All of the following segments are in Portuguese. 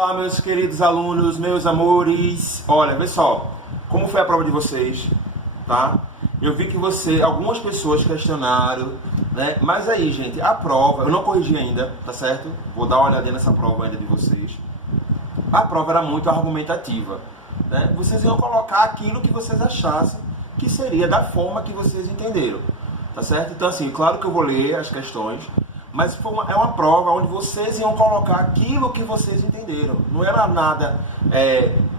Olá, meus queridos alunos, meus amores. Olha, vê só, como foi a prova de vocês, tá? Eu vi que algumas pessoas questionaram, né? Mas aí, gente, a prova, eu não corrigi ainda, tá certo? Vou dar uma olhadinha nessa prova ainda de vocês. A prova era muito argumentativa, né? Vocês iam colocar aquilo que vocês achassem que seria da forma que vocês entenderam, tá certo? Então, assim, claro que eu vou ler as questões, mas é uma prova onde vocês iam colocar aquilo que vocês entenderam. Não era nada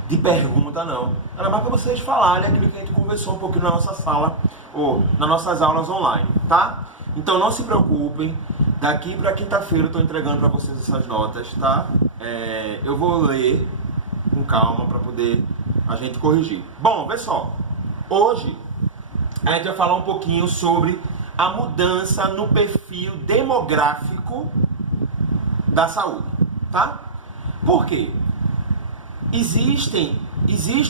de pergunta, não. Era mais para vocês falarem aquilo que a gente conversou um pouquinho na nossa sala, ou nas nossas aulas online, tá? Então não se preocupem, daqui para quinta-feira eu estou entregando para vocês essas notas, tá? Eu vou ler com calma para poder a gente corrigir. Bom, vê só, hoje a gente vai falar um pouquinho sobre a mudança no perfil demográfico da saúde, tá? Por quê? Existe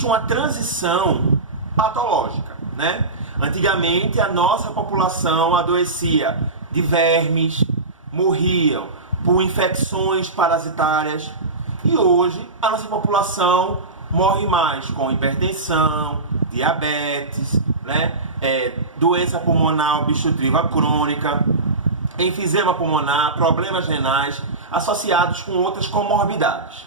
uma transição patológica, né? Antigamente a nossa população adoecia de vermes, morriam por infecções parasitárias e hoje a nossa população morre mais com hipertensão, diabetes, né? Doença pulmonar obstrutiva crônica, enfisema pulmonar, problemas renais associados com outras comorbidades.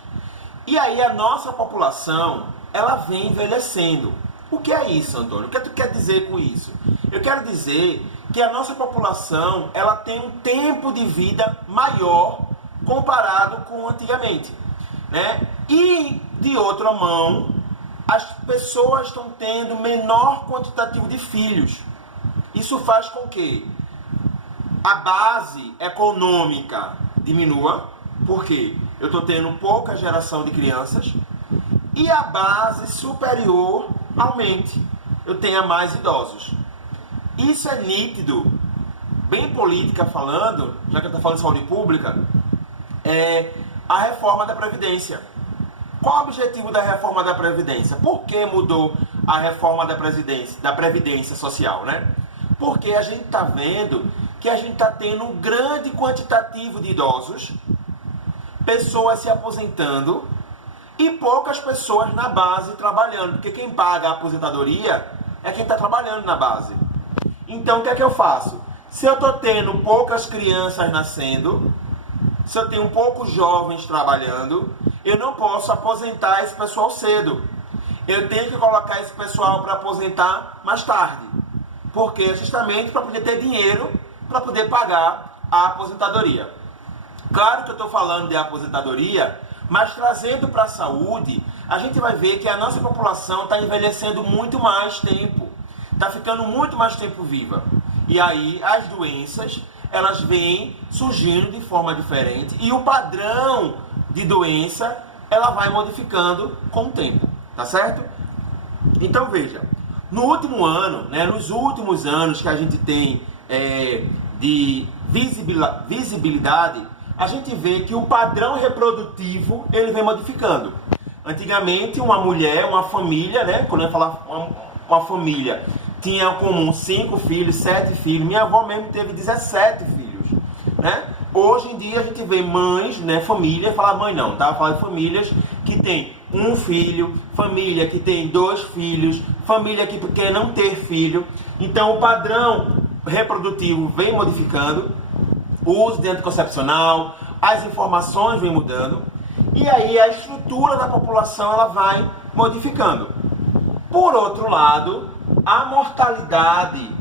E aí a nossa população, ela vem envelhecendo. O que é isso, Antônio? O que tu quer dizer com isso? Eu quero dizer que a nossa população, ela tem um tempo de vida maior comparado com antigamente, né? E de outra mão, as pessoas estão tendo menor quantitativo de filhos. Isso faz com que a base econômica diminua, porque eu estou tendo pouca geração de crianças, e a base superior aumente, eu tenha mais idosos. Isso é nítido, bem política falando, já que eu estou falando de saúde pública, a reforma da Previdência. Qual o objetivo da reforma da Previdência? Por que mudou a reforma da Previdência Social, né? Porque a gente está vendo que a gente está tendo um grande quantitativo de idosos, pessoas se aposentando e poucas pessoas na base trabalhando. Porque quem paga a aposentadoria é quem está trabalhando na base. Então o que é que eu faço? Se eu estou tendo poucas crianças nascendo, se eu tenho poucos jovens trabalhando, eu não posso aposentar esse pessoal cedo. Eu tenho que colocar esse pessoal para aposentar mais tarde. Porque justamente para poder ter dinheiro para poder pagar a aposentadoria. Claro que eu estou falando de aposentadoria, mas trazendo para a saúde, a gente vai ver que a nossa população está envelhecendo muito mais tempo. Está ficando muito mais tempo viva. E aí as doenças, elas vêm surgindo de forma diferente. E o padrão de doença, ela vai modificando com o tempo, tá certo? Então veja, no último ano, né, nos últimos anos que a gente tem de visibilidade, a gente vê que o padrão reprodutivo, ele vem modificando. Antigamente, uma mulher, uma família, né, quando eu falar uma família, tinha comum 5 filhos, 7 filhos, minha avó mesmo teve 17 filhos, né? Hoje em dia a gente vê mães, né, família, falar mãe não, tá? Falar de famílias que tem um filho, família que tem 2 filhos, família que quer não ter filho. Então o padrão reprodutivo vem modificando, o uso de anticoncepcional, as informações vêm mudando, e aí a estrutura da população ela vai modificando. Por outro lado, a mortalidade,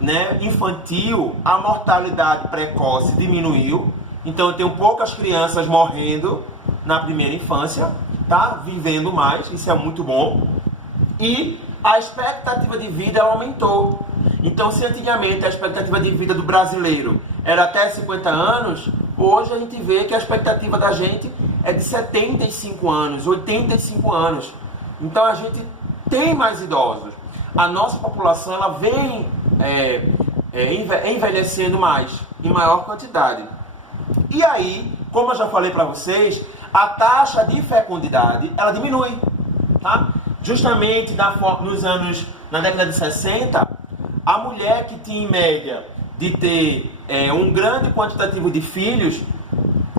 né, infantil, a mortalidade precoce diminuiu, então eu tenho poucas crianças morrendo na primeira infância, tá? Vivendo mais, isso é muito bom. E a expectativa de vida ela aumentou. Então, se antigamente a expectativa de vida do brasileiro era até 50 anos, hoje a gente vê que a expectativa da gente é de 75 anos, 85 anos. Então a gente tem mais idosos. A nossa população ela vem envelhecendo mais, em maior quantidade. E aí, como eu já falei para vocês, a taxa de fecundidade ela diminui, tá? Justamente na década de 60, a mulher que tinha em média de ter um grande quantitativo de filhos,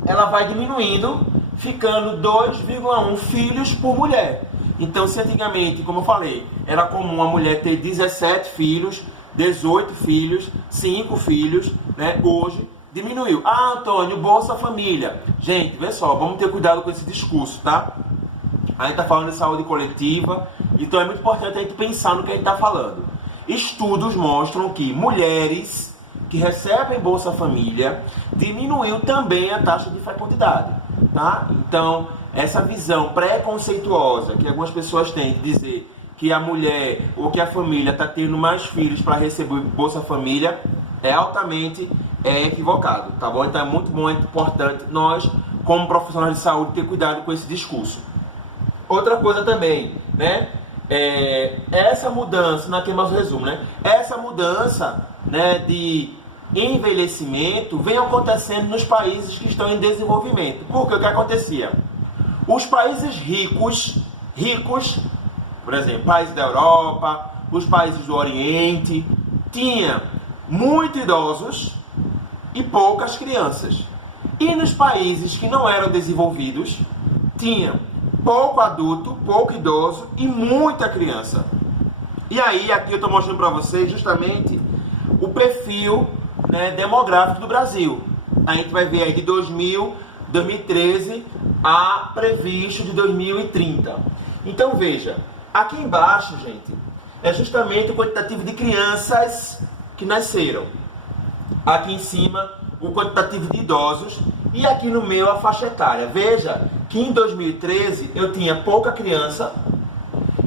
ela vai diminuindo ficando 2,1 filhos por mulher. Então, se antigamente, como eu falei, era comum a mulher ter 17 filhos, 18 filhos, 5 filhos, né? Hoje diminuiu. Ah, Antônio, Bolsa Família. Gente, vê só, vamos ter cuidado com esse discurso, tá? A gente tá falando de saúde coletiva, então é muito importante a gente pensar no que a gente tá falando. Estudos mostram que mulheres que recebem Bolsa Família diminuiu também a taxa de fecundidade, tá? Então, essa visão preconceituosa que algumas pessoas têm de dizer que a mulher ou que a família está tendo mais filhos para receber Bolsa Família é altamente equivocado, tá bom? Então é muito bom, é importante nós, como profissionais de saúde, ter cuidado com esse discurso. Outra coisa também, né? Essa mudança, não tem mais resumo, né? Essa mudança, né, de envelhecimento vem acontecendo nos países que estão em desenvolvimento. Porque o que acontecia? Os países ricos, por exemplo, países da Europa, os países do Oriente, tinham muitos idosos e poucas crianças. E nos países que não eram desenvolvidos, tinham pouco adulto, pouco idoso e muita criança. E aí, aqui eu estou mostrando para vocês justamente o perfil, né, demográfico do Brasil. A gente vai ver aí de 2013 a previsto de 2030. Então veja, aqui embaixo, gente, é justamente o quantitativo de crianças que nasceram. Aqui em cima, o quantitativo de idosos. E aqui no meio, a faixa etária. Veja que em 2013 eu tinha pouca criança,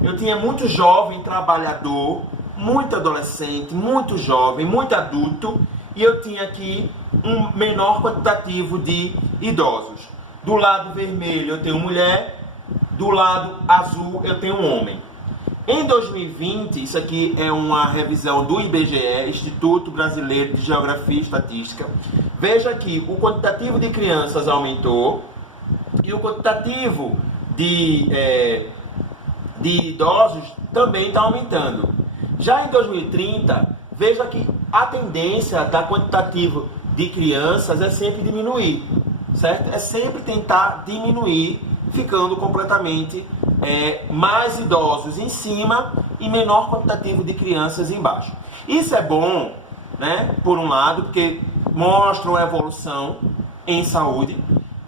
eu tinha muito jovem trabalhador, muito adolescente, muito jovem, muito adulto, e eu tinha aqui um menor quantitativo de idosos. Do lado vermelho eu tenho mulher, do lado azul eu tenho homem. Em 2020, isso aqui é uma revisão do IBGE, Instituto Brasileiro de Geografia e Estatística. Veja que o quantitativo de crianças aumentou e o quantitativo de idosos também está aumentando. Já em 2030, veja que a tendência da quantitativo de crianças é sempre diminuir, certo? É sempre tentar diminuir, ficando completamente mais idosos em cima e menor quantitativo de crianças embaixo. Isso é bom, né, por um lado, porque mostra uma evolução em saúde,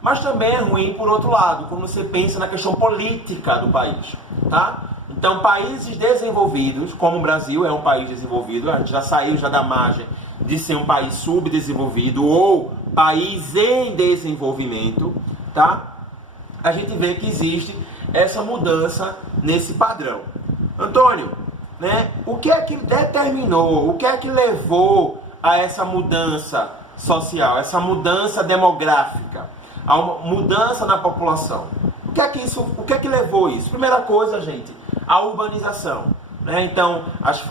mas também é ruim por outro lado, quando você pensa na questão política do país, tá? Então, países desenvolvidos, como o Brasil é um país desenvolvido, a gente já saiu já da margem de ser um país subdesenvolvido ou país em desenvolvimento, tá? A gente vê que existe essa mudança nesse padrão. Antônio, né, o que é que determinou, o que é que levou a essa mudança social, essa mudança demográfica, a uma mudança na população? O que é que levou isso? Primeira coisa, gente, a urbanização, né? Então,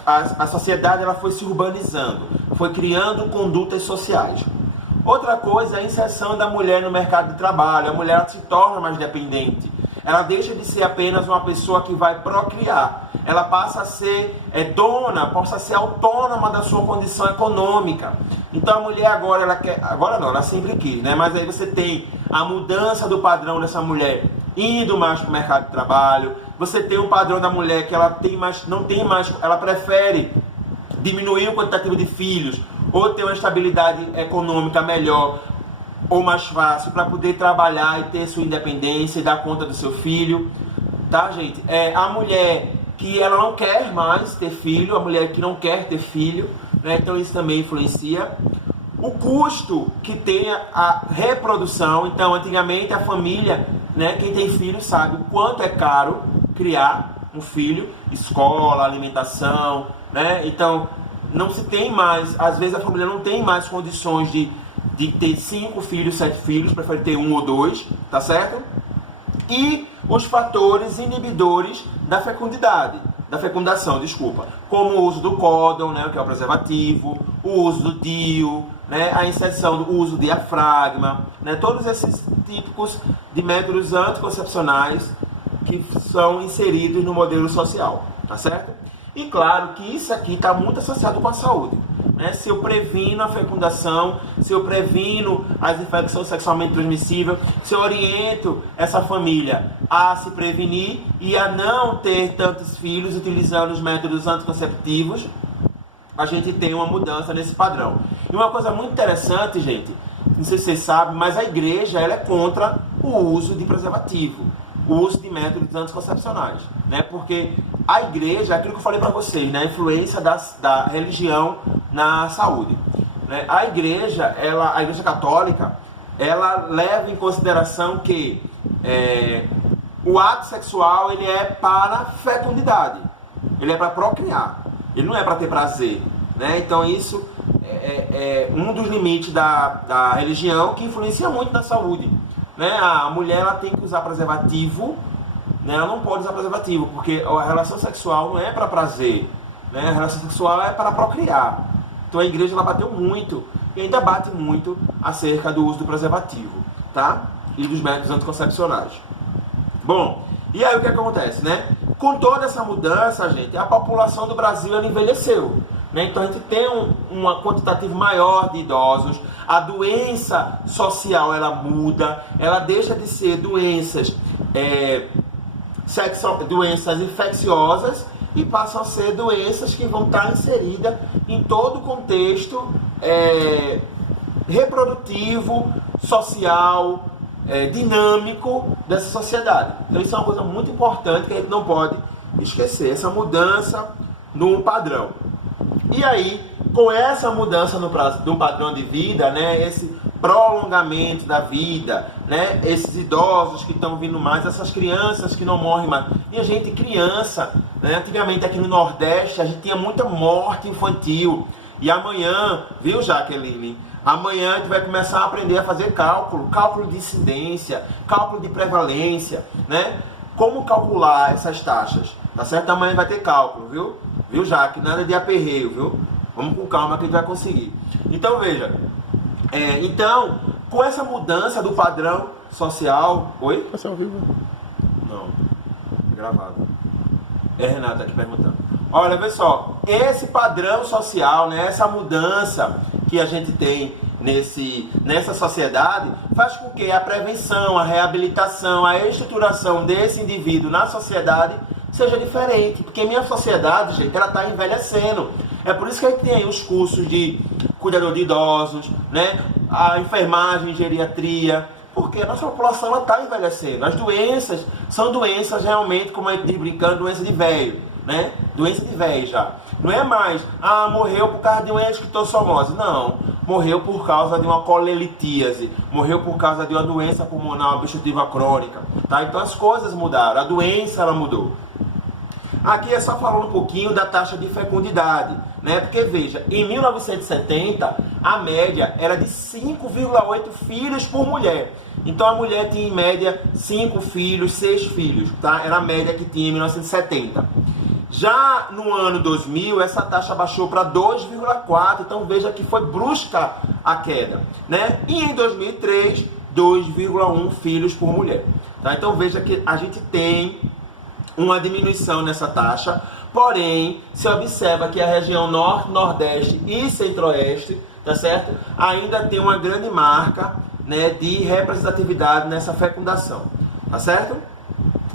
a sociedade ela foi se urbanizando, foi criando condutas sociais. Outra coisa é a inserção da mulher no mercado de trabalho. A mulher se torna mais dependente. Ela deixa de ser apenas uma pessoa que vai procriar. Ela passa a ser passa a ser autônoma da sua condição econômica. Então a mulher agora, ela sempre quis, né? Mas aí você tem a mudança do padrão dessa mulher indo mais para o mercado de trabalho. Você tem o padrão da mulher que ela ela prefere diminuir o quantitativo de filhos ou ter uma estabilidade econômica melhor ou mais fácil para poder trabalhar e ter sua independência e dar conta do seu filho, tá, gente? A mulher que ela não quer mais ter filho, a mulher que não quer ter filho, né? Então isso também influencia. O custo que tem a reprodução. Então, antigamente a família, né, quem tem filho sabe o quanto é caro criar um filho, escola, alimentação, né? Então, não se tem mais, às vezes a família não tem mais condições de ter 5 filhos, 7 filhos, prefere ter 1 ou 2, tá certo? E os fatores inibidores da fecundação, como o uso do códon, né, que é o preservativo, o uso do DIU, né, a inserção do uso do diafragma, né, todos esses típicos de métodos anticoncepcionais que são inseridos no modelo social, tá certo? E claro que isso aqui está muito associado com a saúde. né? Se eu previno a fecundação, se eu previno as infecções sexualmente transmissíveis, se eu oriento essa família a se prevenir e a não ter tantos filhos utilizando os métodos anticonceptivos, a gente tem uma mudança nesse padrão. E uma coisa muito interessante, gente, não sei se vocês sabem, mas a igreja ela é contra o uso de preservativo, o uso de métodos anticoncepcionais, né? Porque a igreja, aquilo que eu falei para vocês, né? A influência da religião na saúde, né? A igreja católica, ela leva em consideração que o ato sexual ele é para fecundidade, ele é para procriar, ele não é para ter prazer, né? Então isso é um dos limites da religião que influencia muito na saúde, né? A mulher ela tem que usar preservativo, né? Ela não pode usar preservativo, porque a relação sexual não é para prazer, né? A relação sexual é para procriar. Então a igreja ela bateu muito, e ainda bate muito acerca do uso do preservativo, tá? E dos métodos anticoncepcionais. Bom, e aí o que acontece, né? Com toda essa mudança, gente, a população do Brasil ela envelheceu, né? Então a gente tem um quantitativo maior de idosos, a doença social ela muda, ela deixa de ser doenças infecciosas e passam a ser doenças que vão estar inseridas em todo o contexto reprodutivo, social, dinâmico dessa sociedade. Então isso é uma coisa muito importante que a gente não pode esquecer, essa mudança no padrão. E aí, com essa mudança no padrão de vida, né, esse prolongamento da vida, né, esses idosos que estão vindo mais, essas crianças que não morrem mais. E a gente, criança, né, antigamente aqui no Nordeste, a gente tinha muita morte infantil. E amanhã, viu, Jaqueline? Amanhã a gente vai começar a aprender a fazer cálculo de incidência, cálculo de prevalência, né? Como calcular essas taxas, tá certo? Amanhã vai ter cálculo, viu? Viu, Jaque? Nada de aperreio, viu? Vamos com calma que a gente vai conseguir. Então, veja. Então, com essa mudança do padrão social... Oi? Você ao vivo? Não. Gravado. Renata aqui perguntando. Olha, vê só. Esse padrão social, né? Essa mudança que a gente tem nessa sociedade faz com que a prevenção, a reabilitação, a estruturação desse indivíduo na sociedade seja diferente, porque minha sociedade, gente, ela está envelhecendo. É por isso que a gente tem aí os cursos de cuidador de idosos, né? A enfermagem, geriatria, porque a nossa população está envelhecendo. As doenças são doenças realmente, como a gente diz brincando, doença de velho, né? Doença de velho já. Não é mais, morreu por causa de uma esquistossomose. Não, morreu por causa de uma colelitíase, morreu por causa de uma doença pulmonar obstrutiva crônica, tá? Então as coisas mudaram, a doença ela mudou. Aqui é só falando um pouquinho da taxa de fecundidade, né? Porque veja, em 1970 a média era de 5,8 filhos por mulher. Então a mulher tinha em média 5 filhos, 6 filhos, tá? Era a média que tinha em 1970. Já no ano 2000, essa taxa baixou para 2,4, então veja que foi brusca a queda, né? E em 2003, 2,1 filhos por mulher, tá? Então veja que a gente tem uma diminuição nessa taxa, porém, se observa que a região Norte, Nordeste e Centro-Oeste, tá certo? Ainda tem uma grande marca, né, de representatividade nessa fecundação, tá certo?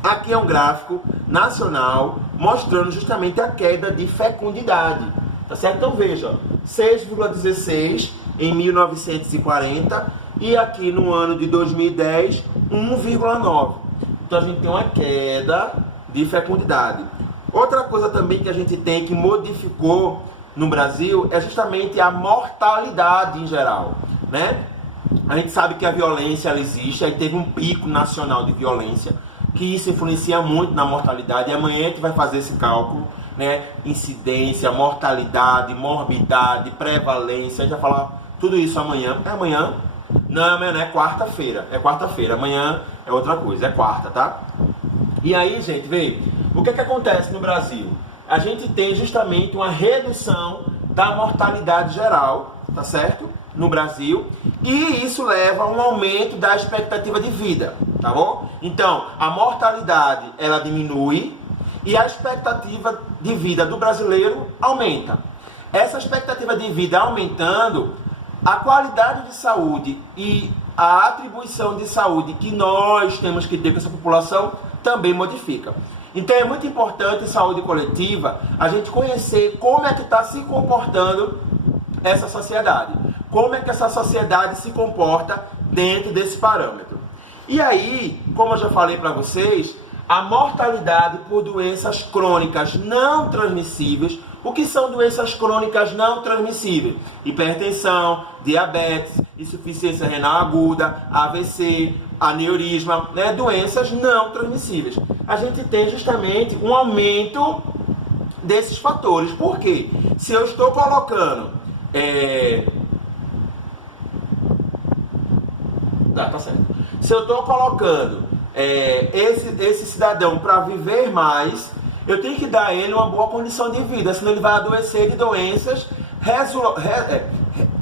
Aqui é um gráfico nacional mostrando justamente a queda de fecundidade, tá certo? Então veja, 6,16 em 1940 e aqui no ano de 2010, 1,9. Então a gente tem uma queda de fecundidade. Outra coisa também que a gente tem que modificou no Brasil é justamente a mortalidade em geral, né? A gente sabe que a violência ela existe, aí teve um pico nacional de violência, que isso influencia muito na mortalidade, e amanhã a gente vai fazer esse cálculo, né? Incidência, mortalidade, morbidade, prevalência, a gente vai falar tudo isso amanhã. É amanhã? Não, amanhã não, é quarta-feira. É quarta-feira, amanhã é outra coisa, é quarta, tá? E aí, gente, vê, o que é que acontece no Brasil? A gente tem justamente uma redução da mortalidade geral, tá certo? No Brasil, e isso leva a um aumento da expectativa de vida, tá bom? Então, a mortalidade, ela diminui e a expectativa de vida do brasileiro aumenta. essa expectativa de vida aumentando, a qualidade de saúde e a atribuição de saúde que nós temos que ter com essa população também modifica. Então é muito importante em saúde coletiva a gente conhecer como é que está se comportando essa sociedade. Como é que essa sociedade se comporta dentro desse parâmetro. E aí, como eu já falei para vocês, a mortalidade por doenças crônicas não transmissíveis. O que são doenças crônicas não transmissíveis? Hipertensão, diabetes, insuficiência renal aguda, AVC, aneurisma, né? Doenças não transmissíveis. A gente tem justamente um aumento desses fatores. Por quê? Se eu estou colocando... Tá certo. Se eu estou colocando esse cidadão para viver mais, eu tenho que dar a ele uma boa condição de vida, senão ele vai adoecer de doenças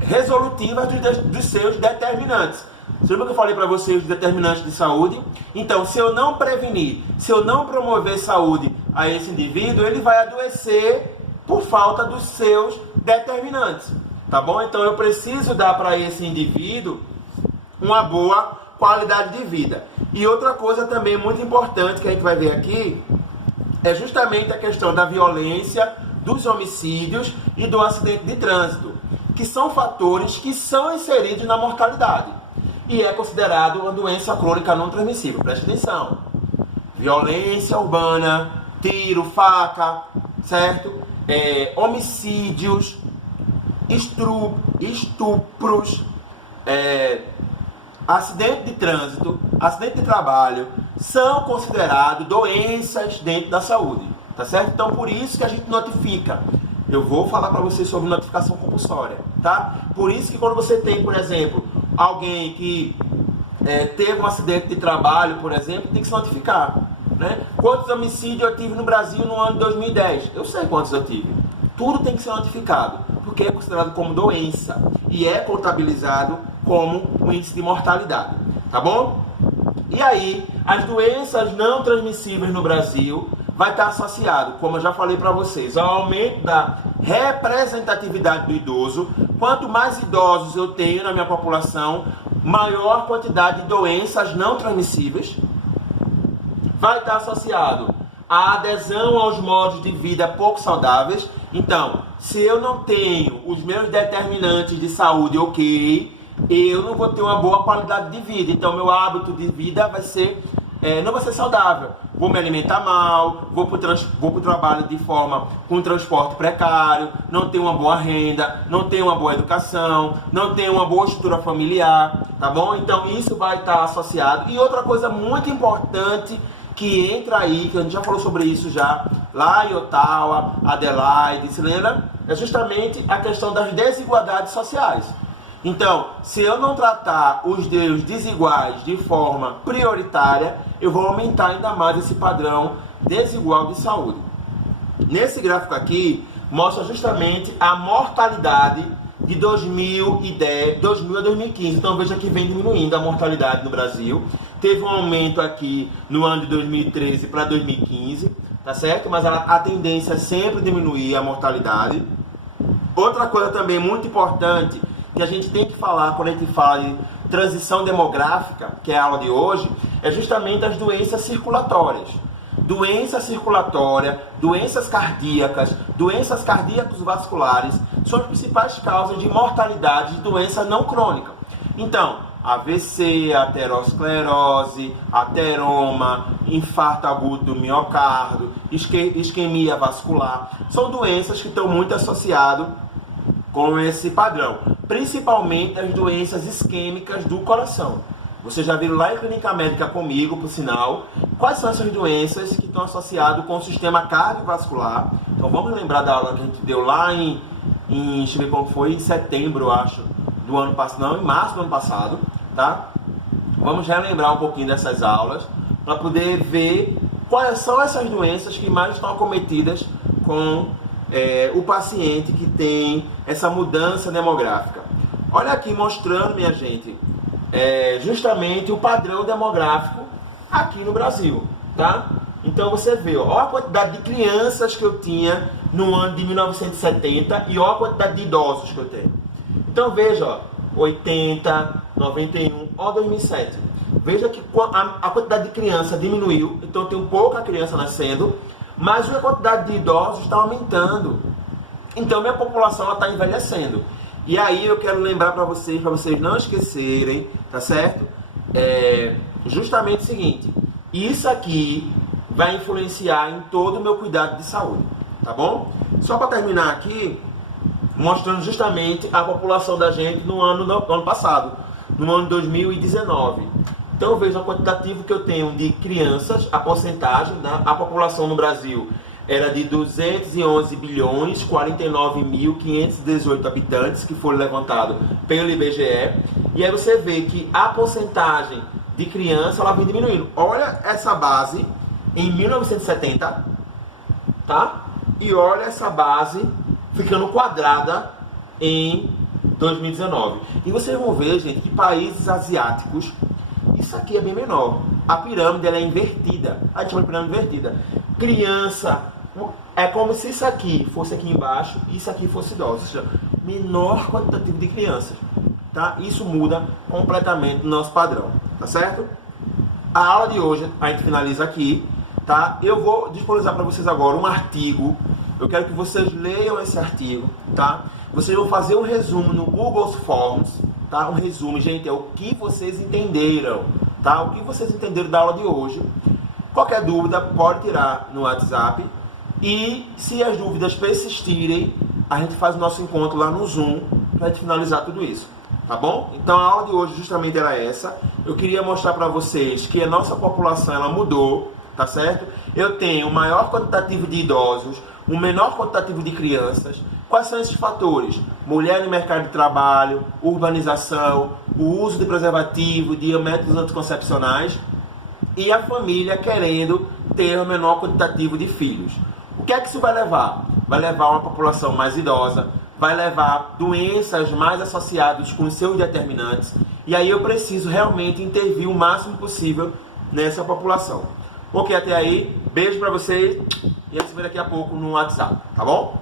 resolutivas dos seus determinantes. Você lembra que eu falei para vocês os determinantes de saúde? Então, se eu não prevenir, se eu não promover saúde a esse indivíduo, ele vai adoecer por falta dos seus determinantes. Tá bom? Então, eu preciso dar para esse indivíduo uma boa qualidade de vida. E outra coisa também muito importante que a gente vai ver aqui é justamente a questão da violência, dos homicídios e do acidente de trânsito, que são fatores que são inseridos na mortalidade. E é considerado uma doença crônica não transmissível. Preste atenção. Violência urbana, tiro, faca, certo? Homicídios, estupros, acidente de trânsito, acidente de trabalho, são considerados doenças dentro da saúde, tá certo? Então, por isso que a gente notifica. Eu vou falar para vocês sobre notificação compulsória, tá? Por isso que quando você tem, por exemplo, alguém que teve um acidente de trabalho, por exemplo, tem que se notificar, né? Quantos homicídios eu tive no Brasil no ano de 2010? Eu sei quantos eu tive. Tudo tem que ser notificado, porque é considerado como doença e é contabilizado como um índice de mortalidade, tá bom? E aí, as doenças não transmissíveis no Brasil vai estar associado, como eu já falei para vocês, ao aumento da representatividade do idoso. Quanto mais idosos eu tenho na minha população, maior quantidade de doenças não transmissíveis. Vai estar associado à adesão aos modos de vida pouco saudáveis. Então, se eu não tenho os meus determinantes de saúde ok, eu não vou ter uma boa qualidade de vida. Então, meu hábito de vida vai ser, não vai ser saudável. Vou me alimentar mal, vou para o trabalho com transporte precário, não tenho uma boa renda, não tenho uma boa educação, não tenho uma boa estrutura familiar, tá bom? Então, isso vai estar associado. E outra coisa muito importante que entra aí, que a gente já falou sobre isso já, lá em Ottawa, Adelaide, se lembra? É justamente a questão das desigualdades sociais. Então, se eu não tratar os desiguais de forma prioritária, eu vou aumentar ainda mais esse padrão desigual de saúde. Nesse gráfico aqui, mostra justamente a mortalidade de 2000 a 2015. Então, veja que vem diminuindo a mortalidade no Brasil. Teve um aumento aqui no ano de 2013 para 2015, tá certo? Mas a tendência é sempre diminuir a mortalidade. Outra coisa também muito importante que a gente tem que falar quando a gente fala de transição demográfica, que é a aula de hoje, é justamente as doenças circulatórias. Doença circulatória, doenças cardíacas, doenças cardíaco-vasculares são as principais causas de mortalidade de doença não crônica. Então, AVC, aterosclerose, ateroma, infarto agudo do miocárdio, isquemia vascular, são doenças que estão muito associadas com esse padrão, principalmente as doenças isquêmicas do coração. Vocês já viram lá em Clínica Médica comigo, por sinal, quais são essas doenças que estão associadas com o sistema cardiovascular. Então vamos lembrar da aula que a gente deu lá deixa eu ver como foi, em setembro, eu acho, do ano passado, não, em março do ano passado, tá? Vamos relembrar um pouquinho dessas aulas, para poder ver quais são essas doenças que mais estão acometidas com o paciente que tem essa mudança demográfica. Olha aqui mostrando, minha gente, justamente o padrão demográfico aqui no Brasil, tá? Então você vê, ó a quantidade de crianças que eu tinha no ano de 1970 e ó a quantidade de idosos que eu tenho. Então veja, ó, 80, 91, ó 2007. Veja que a quantidade de criança diminuiu, então eu tenho pouca criança nascendo, mas a quantidade de idosos está aumentando. Então minha população está envelhecendo. E aí eu quero lembrar para vocês não esquecerem, tá certo? Justamente o seguinte, isso aqui vai influenciar em todo o meu cuidado de saúde, tá bom? Só para terminar aqui, mostrando justamente a população da gente no ano passado, no ano 2019. Então veja o quantitativo que eu tenho de crianças, a porcentagem, né? A população no Brasil era de 211 bilhões, 49.518 habitantes, que foram levantados pelo IBGE. E aí você vê que a porcentagem de criança, ela vem diminuindo. Olha essa base em 1970, tá? E olha essa base ficando quadrada em 2019. E vocês vão ver, gente, que países asiáticos, isso aqui é bem menor. A pirâmide ela é invertida. A gente chama de pirâmide invertida. Criança, é como se isso aqui fosse aqui embaixo e isso aqui fosse idoso. Ou seja, menor quantitativo de crianças. Tá? Isso muda completamente o nosso padrão. Tá certo? A aula de hoje a gente finaliza aqui. Tá? Eu vou disponibilizar para vocês agora um artigo. Eu quero que vocês leiam esse artigo. Tá? Vocês vão fazer um resumo no Google Forms. Tá? Um resumo, gente, é o que vocês entenderam, tá? O que vocês entenderam da aula de hoje. Qualquer dúvida, pode tirar no WhatsApp. E se as dúvidas persistirem, a gente faz o nosso encontro lá no Zoom para a gente finalizar tudo isso, tá bom? Então a aula de hoje justamente era essa. Eu queria mostrar para vocês que a nossa população ela mudou, tá certo? Eu tenho o maior quantitativo de idosos, o menor quantitativo de crianças. Quais são esses fatores? Mulher no mercado de trabalho, urbanização, o uso de preservativo, de métodos anticoncepcionais e a família querendo ter o menor quantitativo de filhos. O que é que isso vai levar? Vai levar uma população mais idosa, vai levar doenças mais associadas com os seus determinantes e aí eu preciso realmente intervir o máximo possível nessa população. Ok, até aí, beijo pra vocês e a gente se vê daqui a pouco no WhatsApp, tá bom?